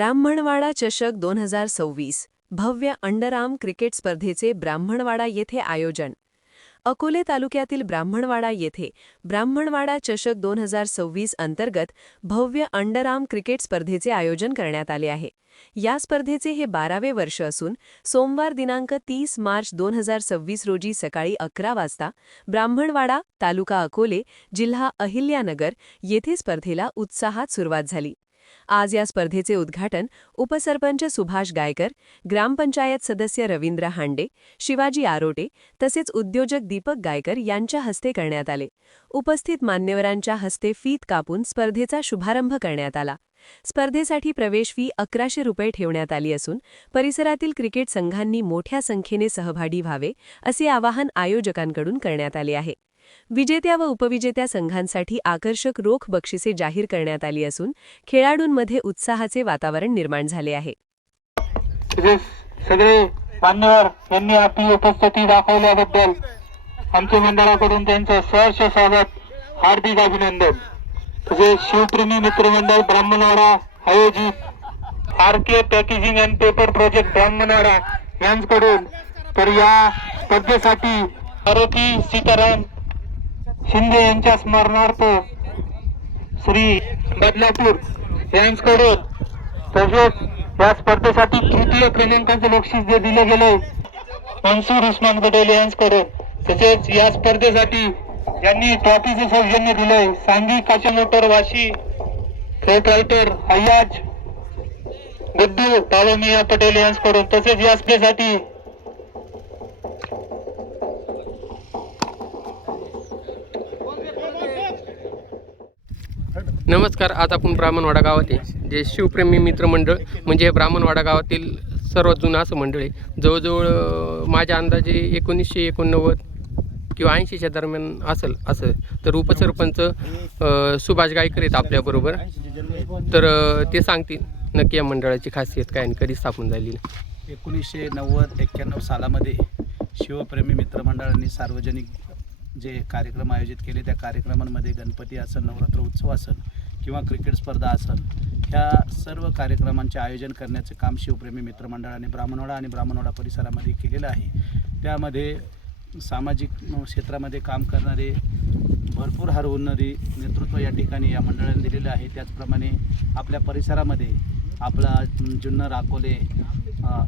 ब्राह्मणवाडा चषक 2026 भव्य underarm cricket स्पर्धेचे ब्राह्मणवाडा येथे आयोजन. अकोले तालुक्यातील ब्राह्मणवाडा येथे ब्राह्मणवाडा चषक 2026 अंतर्गत भव्य अंडरआर्म क्रिकेट स्पर्धेचे आयोजन करण्यात आले आहे. या स्पर्धेचे हे 12वे वर्ष असून सोमवार दिनांक 30 मार्च 2026 रोजी सकाळी 11 वाजता ब्राह्मणवाडा, तालुका अकोले, जिल्हा अहिल्यानगर येथे स्पर्धेला उत्साहात सुरुवात झाली. आज या स्पर्धेचे उद्घाटन उपसरपंच सुभाष गायकर, ग्रामपंचायत सदस्य रवींद्र हांडे, शिवाजी आरोटे तसेच उद्योजक दीपक गायकर यांच्या हस्ते करण्यात आले. उपस्थित मान्यवरांच्या हस्ते फीत कापून स्पर्धेचा शुभारंभ करण्यात आला. स्पर्धेसाठी प्रवेश फी 1100 रुपये ठेवण्यात आली असून परिसरातील क्रिकेट संघांनी मोठ्या संख्येने सहभागी व्हावे असे आवाहन आयोजकांकडून करण्यात आले आहे. विजेत्या व उपविजेत्या संघांसाठी आकर्षक रोख बक्षिसे जाहीर करण्यात आली असून खेळाडूंमध्ये उत्साहाचे वातावरण निर्माण झाले आहे. सगळे मान्यवर यांनी आपली उपस्थिती दाखवल्याबद्दल आमच्या मंडळाकडून त्यांचं सहर्ष स्वागत, हार्दिक अभिनंदन. तसेच शिवप्रेमी मित्रमंडळ ब्राह्मणवाडा आयोजित RK packaging and paper project Brahmanwada यांच्याकडून तर या स्पर्धेसाठी आरोपी सीताराम शिंदे यांच्या स्मरणार्थ श्री बदलापूर यांच्याकडून तसेच या स्पर्धेसाठी तृतीय क्रमांकाचे बक्षीस जे दिले गेले मनसूर उस्मान पटेल यांच्याकडून, तसेच या स्पर्धेसाठी ज्यांनी ट्रॉफीचे सौजन्य दिले सांगी काचा मोटर वाशी प्रोप्रायटर अय्याज गुड्डू पालोमिया पटेल यांच्याकडून, तसेच या स्पर्धेसाठी नमस्कार. आज आपण ब्राह्मणवाडा गावात आहे, जे शिवप्रेमी मित्रमंडळ म्हणजे हे ब्राह्मणवाडा गावातील सर्वात जुनं असं मंडळ आहे. जवळजवळ माझ्या अंदाजे 1989 किंवा 80च्या दरम्यान असेल असं. तर उपसरपंच सुभाष गायकर आहेत आपल्याबरोबर, तर ते सांगतील नक्की या मंडळाची खासियत काय आणि कधी स्थापन झाली. 1990-91 सालामध्ये शिवप्रेमी मित्रमंडळांनी सार्वजनिक जे कार्यक्रम आयोजित केले त्या कार्यक्रमांमध्ये गणपती असन, नवरात्र उत्सव असन किंवा क्रिकेट स्पर्धा असन, ह्या सर्व कार्यक्रमांचे आयोजन करण्याचे काम शिवप्रेमी मित्रमंडळाने ब्राह्मणवाडा आणि ब्राह्मणवाडा परिसरामध्ये केलेलं आहे. त्यामध्ये सामाजिक क्षेत्रामध्ये काम करणारे भरपूर हरवणारी नेतृत्व या ठिकाणी या मंडळाने दिलेलं आहे. त्याचप्रमाणे आपल्या परिसरामध्ये आपला जुन्नर, अकोले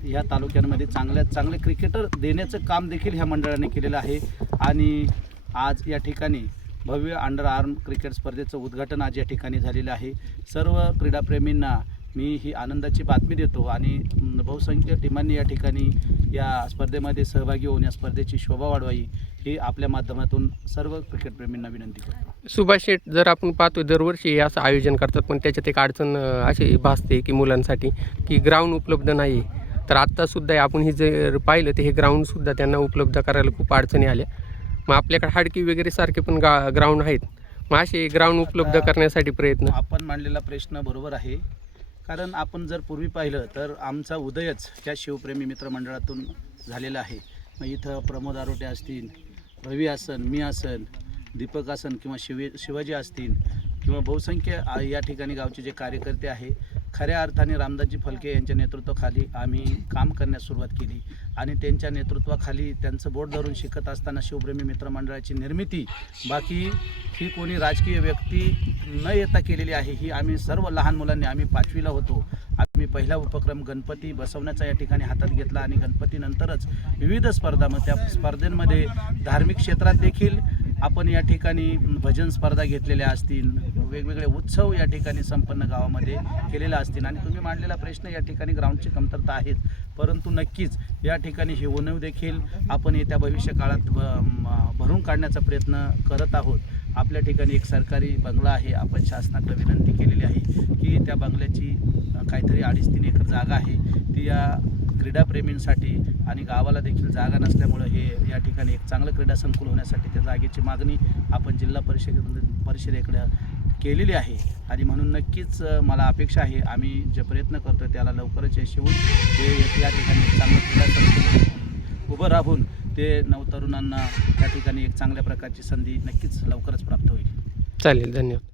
ह्या तालुक्यांमध्ये चांगले क्रिकेटर देण्याचं काम देखील ह्या मंडळाने केलेलं आहे. आणि आज या ठिकाणी भव्य अंडर आर्म क्रिकेट स्पर्धेचं उद्घाटन आज या ठिकाणी झालेलं आहे. सर्व क्रीडाप्रेमींना मी ही आनंदाची बातमी देतो आणि बहुसंख्य टीमांनी या ठिकाणी या स्पर्धेमध्ये सहभागी होऊन या स्पर्धेची शोभा वाढवावी ही आपल्या माध्यमातून सर्व क्रिकेटप्रेमींना विनंती करतो. सुभाष शेठ, जर आपण पाहतो दरवर्षी असं आयोजन करतात, पण त्याच्यात एक अडचण अशी भासते की मुलांसाठी की ग्राउंड उपलब्ध नाही. तर आत्तासुद्धा आपण हे जर पाहिलं तर हे ग्राउंडसुद्धा त्यांना उपलब्ध करायला खूप अडचणी आल्या. मग आपल्याकडे हाडकी वगैरे सारखे पण ग्राउंड आहेत. मग असे ग्राउंड उपलब्ध करण्यासाठी प्रयत्न. आपण मांडलेला प्रश्न बरोबर आहे, कारण आपण जर पूर्वी पाहिलं तर आमचा उदयच त्या शिवप्रेमी मित्रमंडळातून झालेला आहे. मग इथं प्रमोद आरोटे असतील, रवी असन, मी असन, दीपक असन किंवा शिवाजी असतील किंवा बहुसंख्य या ठिकाणी गावचे जे कार्यकर्ते आहे, खऱ्या अर्थाने रामदासजी फलके यांच्या नेतृत्वाखाली आम्ही काम करण्यास सुरुवात केली आणि त्यांच्या नेतृत्वाखाली त्यांचं बोट धरून शिकत असताना शिवप्रेमी मित्रमंडळाची निर्मिती बाकी ही कोणी राजकीय व्यक्ती न येता केलेली आहे. ही आम्ही सर्व लहान मुलांनी, आम्ही 5वीला होतो, आम्ही पहिला उपक्रम गणपती बसवण्याचा या ठिकाणी हातात घेतला आणि गणपतीनंतरच विविध स्पर्धा, मग त्या स्पर्धेंमध्ये धार्मिक क्षेत्रात देखील आपण या ठिकाणी भजन स्पर्धा घेतलेल्या असतील, वेगवेगळे उत्सव या ठिकाणी संपन्न गावामध्ये केलेला असतील. आणि तुम्ही मांडलेला प्रश्न, या ठिकाणी ग्राउंडची कमतरता आहेच, परंतु नक्कीच या ठिकाणी ही उणीव देखील आपण येत्या भविष्य काळात भरून काढण्याचा प्रयत्न करत आहोत. आपल्या ठिकाणी एक सरकारी बंगला आहे, आपण शासनाकडे विनंती केलेली आहे की त्या बंगल्याची काहीतरी 2.5-3 एकर जागा आहे, ती या क्रीडाप्रेमींसाठी आणि गावाला देखील जागा नसल्यामुळं हे या ठिकाणी एक चांगलं क्रीडा संकुल होण्यासाठी त्या जागेची मागणी आपण जिल्हा परिषदेकडे केलेली आहे. आणि म्हणून नक्कीच मला अपेक्षा आहे, आम्ही जे प्रयत्न करतो त्याला लवकरच यश येऊन ते या ठिकाणी चांगलं क्रीडा संकुल उभं राहून ते नवतरुणांना त्या ठिकाणी एक चांगल्या प्रकारची संधी नक्कीच लवकरच प्राप्त होईल. चालेल, धन्यवाद.